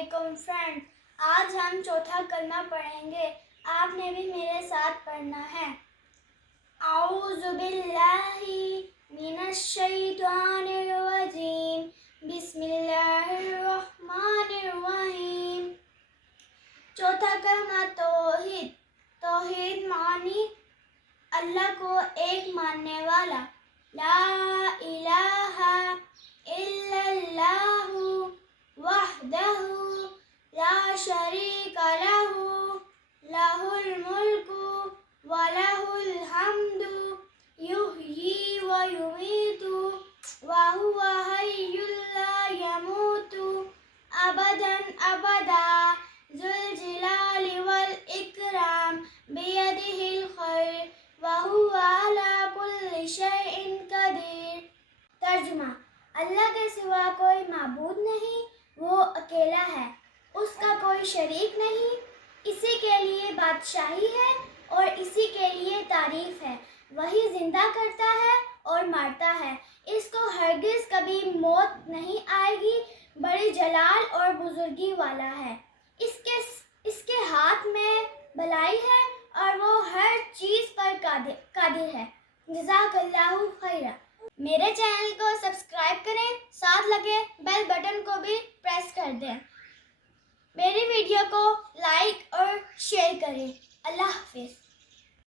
علیکم فرینڈ، آج ہم چوتھا کلمہ پڑھیں گے. آپ نے بھی میرے ساتھ پڑھنا ہے. اعوذ باللہ من الشیطان الرجیم، بسم اللہ الرحمن الرحیم. چوتھا کلمہ توحید. توحید معنی اللہ کو ایک ماننے والا. لا الہ الا اللہ وحدہ لا شریک لہ لہ الملک ولہ الحمد یحیی ویمیت وہو حی لا یموت ابدا ابدا ذو الجلال والاکرام بیدہ الخیر وہو علی کل شیء قدیر. ترجمہ: اللہ کے سوا کوئی معبود نہیں، وہ اکیلا ہے، اس کا کوئی شریک نہیں، اسی کے لیے بادشاہی ہے اور اسی کے لیے تعریف ہے. وہی زندہ کرتا ہے اور مارتا ہے، اس کو ہرگز کبھی موت نہیں آئے گی. بڑی جلال اور بزرگی والا ہے، اس کے ہاتھ میں بھلائی ہے اور وہ ہر چیز پر قادر ہے. جزاک اللہ خیرا. میرے چینل کو سبسکرائب